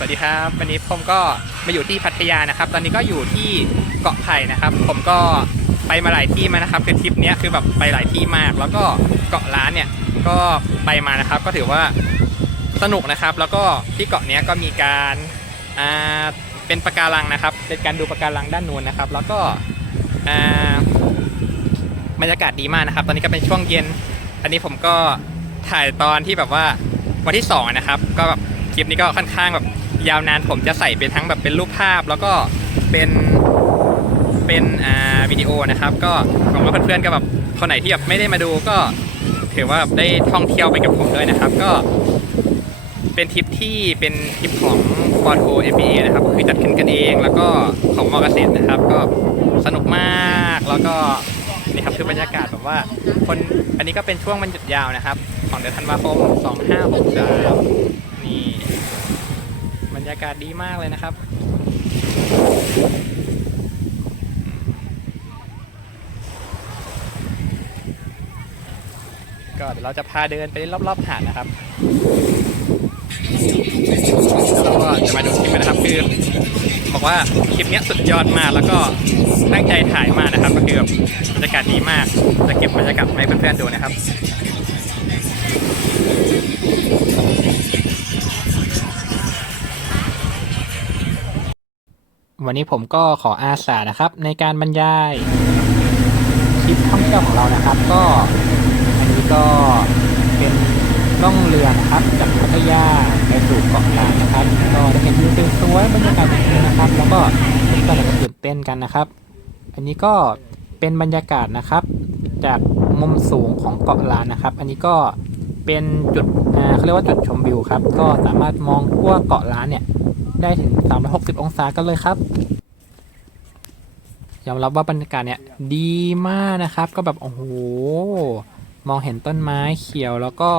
สวัสดีครับ วันนี้ผมก็มาอยู่ที่พัทยานะครับ ตอนนี้ก็อยู่ที่เกาะไผ่นะครับ ผมก็ไปมาหลายที่มานะครับคือทริปนี้คือแบบไปหลายที่มาก แล้วก็เกาะล้านเนี่ยก็ไปมานะครับ ก็ถือว่าสนุกนะครับ แล้วก็ที่เกาะนี้ก็มีการอ่าเป็นปะการังนะครับ เป็นการดูปะการังด้านนู้นนะครับ แล้วก็อ่าบรรยากาศดีมากนะครับ ตอนนี้ก็เป็นช่วงเย็น อันนี้ผมก็ถ่ายตอนที่แบบว่าวันที่สองนะครับ ก็แบบคลิปนี้ก็ค่อนข้างแบบ ยาวนานผมจะใส่เป็นทั้งแบบเป็นรูปภาพ แล้วก็เป็นเป็นอ่าวิดีโอนะครับ ก็หวังว่าเพื่อนๆก็แบบคนไหนที่แบบไม่ได้มาดูก็ถือว่าได้ท่องเที่ยวไปกับผมด้วยนะครับ ก็เป็นทริปที่เป็นทริปของปอโท MBA นะครับก็คือจัดขึ้นกันเอง แล้วก็ของมอเกษตรนะครับ ก็สนุกมากแล้วก็นี่ครับคือบรรยากาศแบบว่าคนอันนี้ก็เป็นช่วงวันหยุดยาวนะครับ ของเดือนธันวาคม2563 รยากาศดีมากเลยนะครับ ก็เดี๋ยวเราจะพาเดินไปรอบๆหาดนะครับแล้วก็จะมาดูคลิปนะครับ คือบอกว่าคลิปนี้สุดยอดมากแล้วก็ตั้งใจถ่ายมากนะครับ ก็คือแบบบรรยากาศดีมาก จะเก็บบรรยากาศมาให้เพื่อนๆดูนะครับ วันนี้ผมก็ขออาสานะครับ ในการบรรยายคลิปท่องเที่ยวของเรานะครับ ก็อันนี้ก็เป็นล่องเรือนะครับจากพัทยาไปสู่เกาะล้านนะครับ ก็ได้เห็นวิวสวยๆบรรยากาศแบบนี้นะครับ แล้วก็ทุกท่านก็ตื่นเต้นกันนะครับ อันนี้ก็เป็นบรรยากาศนะครับ จากมุมสูงของเกาะล้านนะครับ อันนี้ก็เป็นจุดเขาเรียกว่าจุดชมวิวครับ ก็สามารถมองทั่วเกาะล้านเนี่ย ได้ถึง 360 องศากันเลยครับ ยอมรับว่าบรรยากาศเนี่ยดีมากนะครับ ก็แบบ โอ้โห มองเห็นต้นไม้เขียวแล้วก็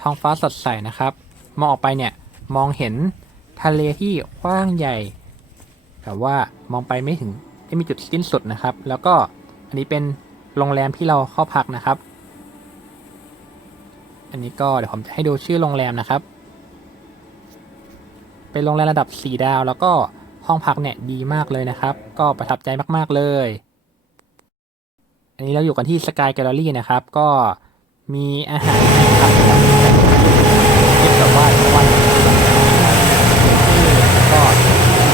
ท้องฟ้าสดใสนะครับ มองออกไปเนี่ยมองเห็นทะเลที่กว้างใหญ่ แต่ว่ามองไปไม่ถึงไม่มีจุดสิ้นสุดนะครับ แล้วก็อันนี้เป็นโรงแรมที่เราเข้าพักนะครับ อันนี้ก็เดี๋ยวผมจะให้ดูชื่อโรงแรมนะครับ เป็นโรงแรมระดับ 4 ดาว แล้วก็ห้องพักเนี่ยดีมากเลยนะครับ ก็ประทับใจมากๆเลย อันนี้เราอยู่กันที่สกายแกลเลอรี่นะครับ ก็มีอาหารให้ครับเรียกแบบว่าทุกวันแล้วก็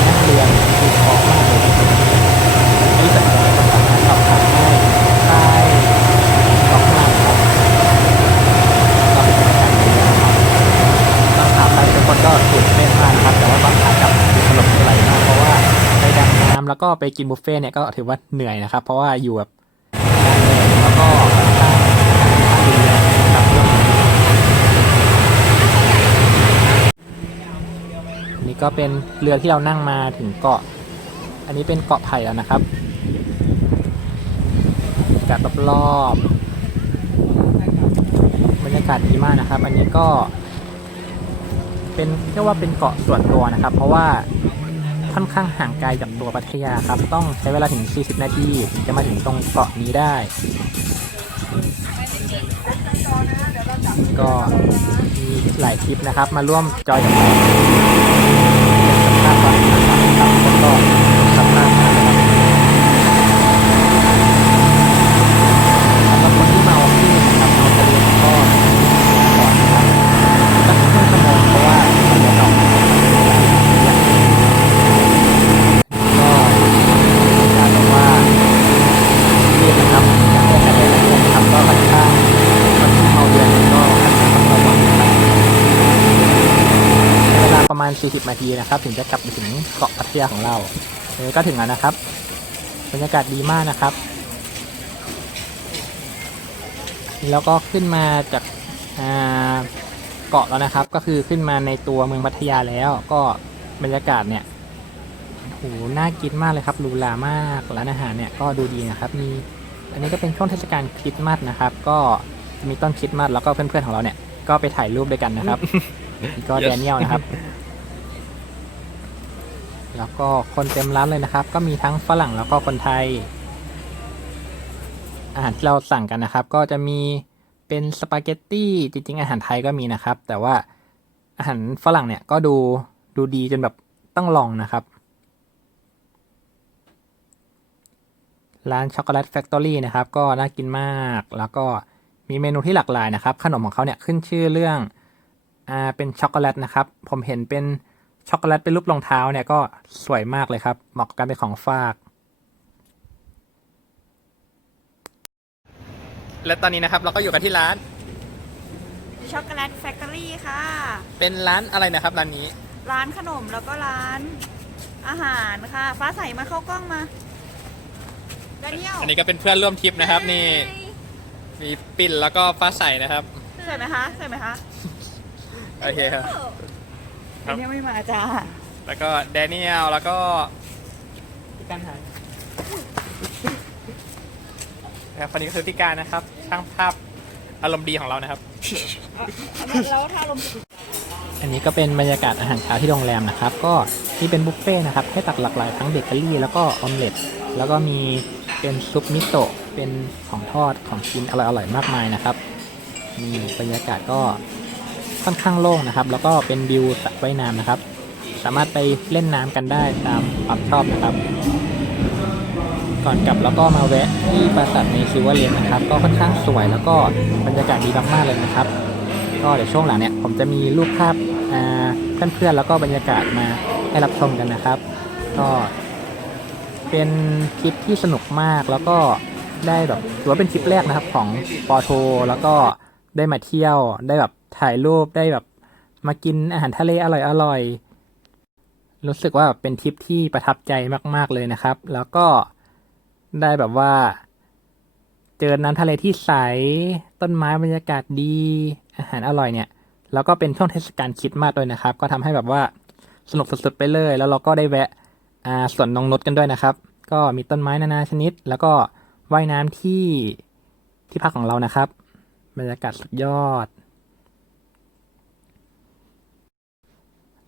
นักเรียนดีพอมากเลยอันนี้สนใจก็สามารถสอบถามได้ใต้บล็อกล่างครับก็เป็นบรรยากาศดีนะครับ ตอนขาไปทุกคนก็ตื่นเต้นมากนะครับ แต่ว่าตอนขากลับคือสลบไหลมากเพราะว่าไปดำน้ำ แล้วก็ไปกินบุฟเฟ่ต์เนี่ยก็ถือว่าเหนื่อยนะครับ เพราะว่าอยู่แบบแล้วก็นข้างดูแลนะครับเรื่ก็เป็นเรือที่เรานั่งมาถึงเกาะ อันนี้เป็นเกาะไผ่แล้วนะครับบรรยากรอบๆบรรยากาศดีมากนะครับ อันนี้ก็ เป็นเรียกว่าเป็นเกาะส่วนตัวนะครับ เพราะว่า ค่อนข้างห่างไกลจากตัวพัทยาครับ ต้องใช้เวลาถึง 40 นาทีถึงจะมาถึงตรงเกาะนี้ได้ ก็มีหลายคลิปนะครับ มาร่วมจอยกันเราเป็นสภาพตอนนี้นะครับแล้วก็สภาพนะครับสำหรับคนที่เมาที่นะครับเมาทะเลก็ก่อนนะครับ สักครึ่งชั่วโมงเพราะว่ามันจะต้องก็การบอกว่าเรียนนะครับอยากได้การได้เรียนนะครับก็ค่อนข้างคนที่เมาเรียนก็ค่อนข้างต้องระวังนะครับใช้เวลาประมา ณ 40 นาทีนะครับ ถึงจะกลับไปถึงเกาะพัทยาของเราเออก็ถึงแล้วนะครับ บรรยากาศดีมากนะครับ แล้วก็ขึ้นมาจากอ่าเกาะแล้วนะครับ ก็คือขึ้นมาในตัวเมืองพัทยาแล้ว ก็บรรยากาศเนี่ยโหน่ากินมากเลยครับหรูหรามากร้านอาหารเนี่ยก็ดูดีนะครับ มี อันนี้ก็เป็นช่วงเทศกาลคริสต์มาสนะครับ ก็จะมีต้นคริสต์มาสแล้วก็เพื่อนๆของเราเนี่ยก็ไปถ่ายรูปด้วยกันนะครับนี่ก็ Yes แดเนียลนะครับ แล้วก็คนเต็มร้านเลยนะครับ ก็มีทั้งฝรั่งแล้วก็คนไทย อาหารที่เราสั่งกันนะครับ ก็จะมีเป็นสปาเกตตี้จริงๆอาหารไทยก็มีนะครับ แต่ว่าอาหารฝรั่งเนี่ยก็ดูดูดีจนแบบต้องลองนะครับ ร้านช็อกโกแลตแฟคทอรี่นะครับ ก็น่ากินมาก แล้วก็มีเมนูที่หลากหลายนะครับ ขนมของเขาเนี่ยขึ้นชื่อเรื่องอ่าเป็นช็อกโกแลตนะครับ ผมเห็นเป็น ช็อกโกแลตเป็นรูปรองเท้าเนี่ยก็สวยมากเลยครับ เหมาะกับการเป็นของฝาก และตอนนี้นะครับเราก็อยู่กันที่ร้าน ช็อกโกแลตแฟคทอรี่ค่ะ เป็นร้านอะไรนะครับร้านนี้ ร้านขนมแล้วก็ร้านอาหารค่ะ ฟ้าใสมาเข้ากล้องมาดานิเอลอันนี้ก็เป็นเพื่อนร่วมทริปนะครับ นี่มีปิ่นแล้วก็ฟ้าใสนะครับ สวยไหมคะสวยไหมคะ โอเคครับ ครัดาบนิเอลไม่มาจ้าแล้วก็แดเนียลแล้วก็พี่การหายนะครับคนนี้ก็คือพี่การนะครับ ช่างภาพอารมณ์ดีของเรานะครับ แล้วถ้าลมอันนี้ก็เป็นบรรยากาศอาหารเช้าที่โรงแรมนะครับ ก็ที่เป็นบุฟเฟ่ต์นะครับ ให้ตักหลากหลายทั้งเบเกอรี่แล้วก็ออมเล็ต แล้วก็มีเป็นซุปมิโซะเป็นของทอดของกินอร่อยๆมากมายนะครับนี่บรรยากาศก็ ค่อนข้างโล่งนะครับ แล้วก็เป็นวิวสระว่ายน้ำนะครับ สามารถไปเล่นน้ำกันได้ตามความชอบนะครับ ก่อนกลับแล้วก็มาแวะที่ปราสาทในซิวเวอร์เลนนะครับ ก็ค่อนข้างสวยแล้วก็บรรยากาศดีมากๆเลยนะครับ ก็เดี๋ยวช่วงหลังเนี่ยผมจะมีรูปภาพเพื่อนๆแล้วก็บรรยากาศมาให้รับชมกันนะครับ ก็เป็นทริปที่สนุกมากแล้วก็ได้แบบถือว่าเป็นทริปแรกนะครับของปอโท แล้วก็ได้มาเที่ยวได้แบบ ถ่ายรูปได้แบบ มากินอาหารทะเลอร่อยๆรู้สึกว่าเป็นทริปที่ประทับใจมาก ๆ เลยนะครับ แล้วก็ได้แบบว่า เจอน้ำทะเลที่ใส ต้นไม้บรรยากาศดี อาหารอร่อยเนี่ย แล้วก็เป็นช่วงเทศกาลคริดมาสด้วยนะครับ ก็ทำให้แบบว่าสนุกสุดๆไปเลย แล้วเราก็ได้แวะอ่าสวนนงนุชกันด้วยนะครับ ก็มีต้นไม้นานาชนิด แล้วก็ว่ายน้ำที่ที่พักของเรานะครับ บรรยากาศสุดยอด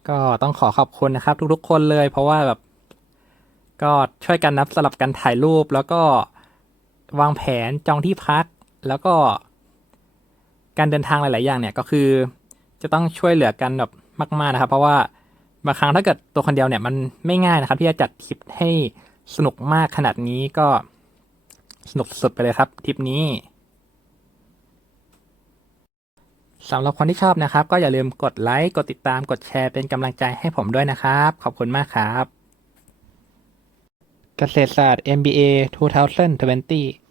ก็ต้องขอขอบคุณนะครับ ทุกๆคนเลย เพราะว่าแบบ ก็ช่วยกันนับสลับกันถ่ายรูป แล้วก็วางแผนจองที่พัก แล้วก็การเดินทางหลาย ๆ อย่างเนี่ยก็คือ จะต้องช่วยเหลือกันแบบมาก ๆ นะครับ เพราะว่าบางครั้งถ้าเกิดตัวคนเดียวเนี่ยมันไม่ง่ายนะครับ ที่จะจัดทริปให้สนุกมากขนาดนี้ก็สนุกสุดไปเลยครับทริปนี้ สำหรับคนที่ชอบนะครับ ก็อย่าลืมกดไลค์กดติดตามกดแชร์เป็นกำลังใจให้ผมด้วยนะครับ ขอบคุณมากครับ เกษตรศาสตร์ MBA 2020